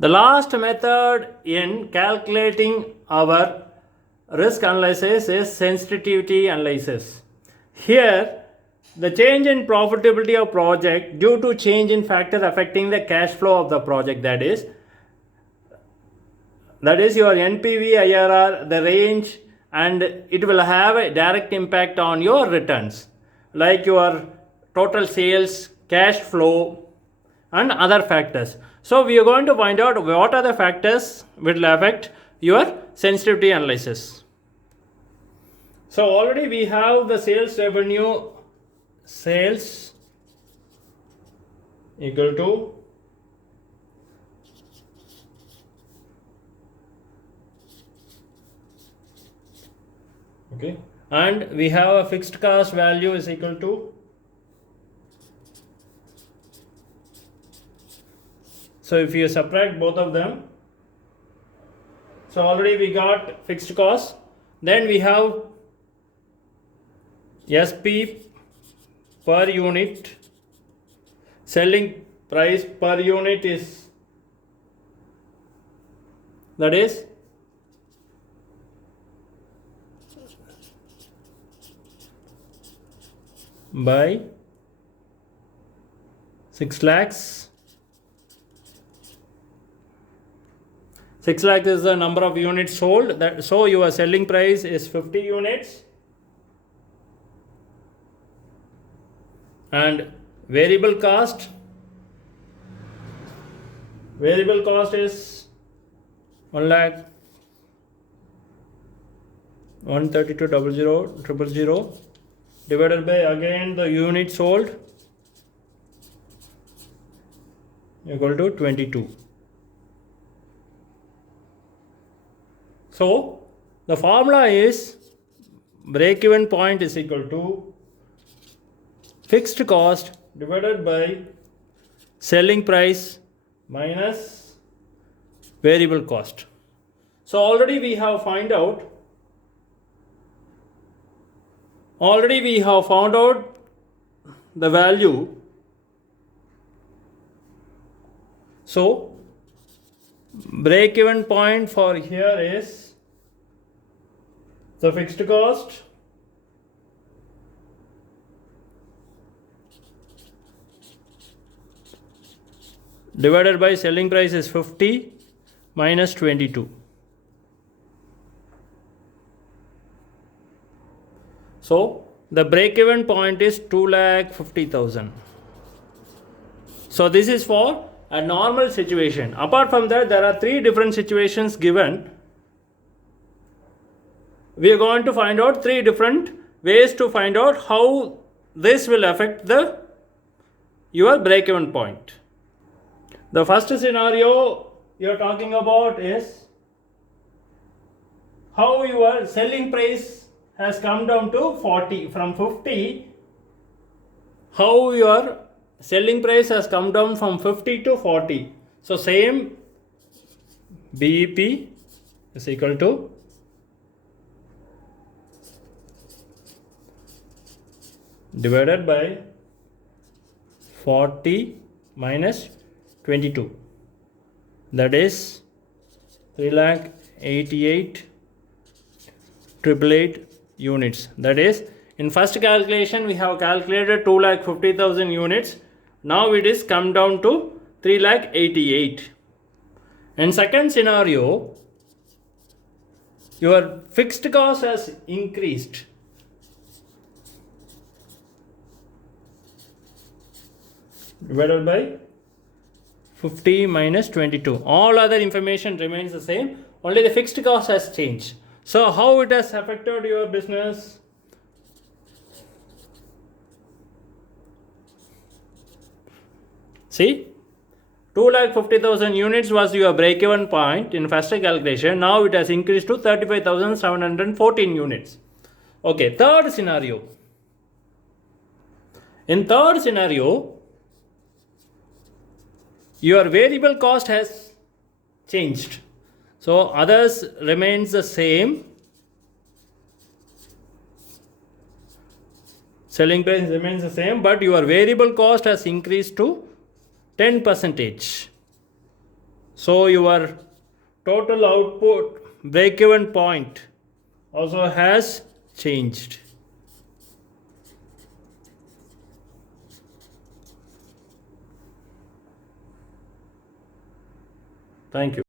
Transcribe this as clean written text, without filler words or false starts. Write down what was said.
The last method in calculating our risk analysis is sensitivity analysis. Here, the change in profitability of project due to change in factor affecting the cash flow of the project, that is your NPV, IRR, the range, and it will have a direct impact on your returns, like your total sales, cash flow, and other factors. So we are going to find out what are the factors will affect your sensitivity analysis. So already we have the sales revenue, sales equal to okay, and we have a fixed cost value is equal to, so if you subtract both of them, so already we got fixed cost, then we have SP per unit, selling price per unit is, that is by 6 lakhs. 6 lakhs is the number of units sold, that so your selling price is 50 units, and variable cost is 1 lakh 132,000,000 divided by again the unit sold equal to 22. So the formula is break-even point is equal to fixed cost divided by selling price minus variable cost. So already we have found out the value. So break-even point for here is the fixed cost divided by selling price is 50 minus 22. So the break-even point is 2,50,000. So this is for a normal situation. Apart from that, there are 3 different situations given. We are going to find out 3 different ways to find out how this will affect your break-even point. The first scenario you are talking about is how your selling price has come down to 40 from 50. How your selling price has come down from 50 to 40. So same BEP is equal to divided by 40 minus 22, that is 3,88,888 units. That is, in first calculation we have calculated 2,50,000 units. Now it is come down to 3,88,000. In second scenario, your fixed cost has increased. Divided by 50 minus 22. All other information remains the same, only the fixed cost has changed. So how it has affected your business? See, 2,50,000 units was your break-even point in first calculation. Now it has increased to 35,714 units. Okay, third scenario. In third scenario, your variable cost has changed. So others remains the same. Selling price remains the same, but your variable cost has increased to 10%. So your total output break even point also has changed. Thank you.